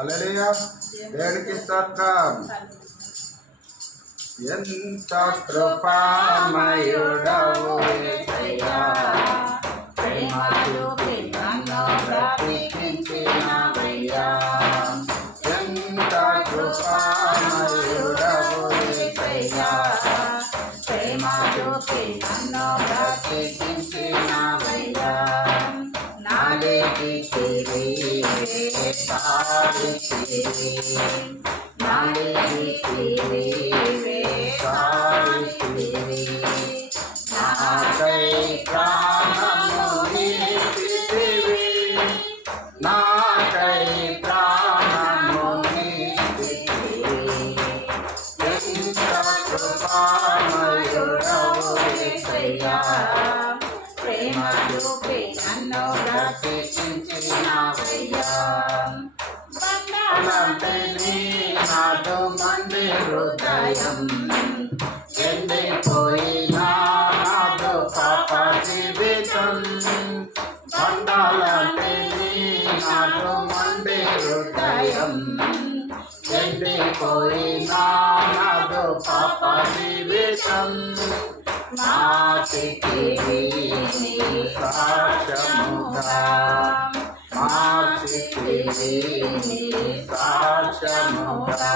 హల్లెలూయా. దేవునికి స్తోత్రం. ఎంత కృపామయుడవు యేసయ్యా, ప్రేమ చూపి నన్ను బ్రతికించినవయ్యా. ఎంత కృపామయుడవు యేసయ్యా, ప్రేమ చూపి నన్ను బ్రతికించినవయ్యా. నాలిగితివి సారితివి, నాలిగితివి సారితివి, నాకై ప్రాణము నీతివి, నాకై ప్రాణము నీతివి. ఎంత కృపామయుడవు యేసయ్యా, ప్రేమ చూపి నన్ను బ్రతికించినవయ్యా. బంధాలంటే నీ నాదు మంది హృదయం, ఎండిపోయినా నాదు పాప జీవితం. బంధాలంటే నీ నాదు మంది హృదయం, ఎండిపోయినా నాదు పాప జీవితం. మార్చితివి నీ సాక్ష్యముగా, మార్చితివి నీ సాక్ష్యముగా.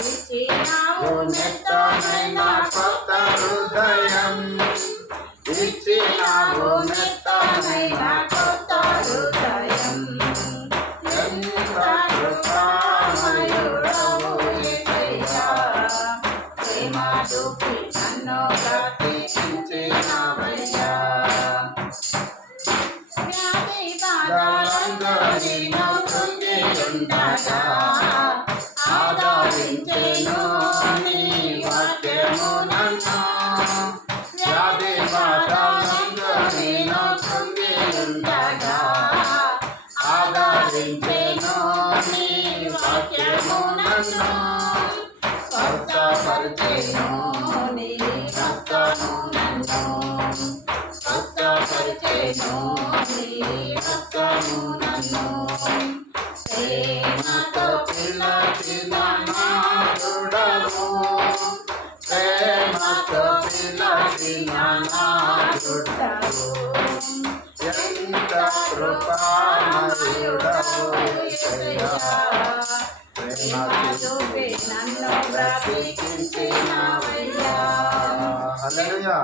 ఇచ్చినావు మెత్తనైన కొత్త హృదయం, ఇచ్చినావు మెత్తనైన కొత్త హృదయం. ఎంత కృపామయుడవు యేసయ్యా, ప్రేమ చూపి నన్ను బ్రతికించినవయ్యా. వ్యాధి బాధలందరినూ కృంగియుండగా ఆదరించెను నీ వాక్యము నన్ను. వ్యాధి బాధలందరినూ కృంగియుండగా ఆదరించెను నీ వాక్యము నన్ను. స్వస్థపరిచెను నీ హస్తము నన్ను, స్వస్థపరిచెను నీ హస్తము నన్ను. ప్రేమతో పిలచిన నాథుడవు, ప్రేమతో పిలచిన నాథుడవు. ఎంత కృపామయుడవు యేసయ్యా, ప్రేమ చూపి నన్ను బ్రతికించినవయ్యా. హల్లెలూయా.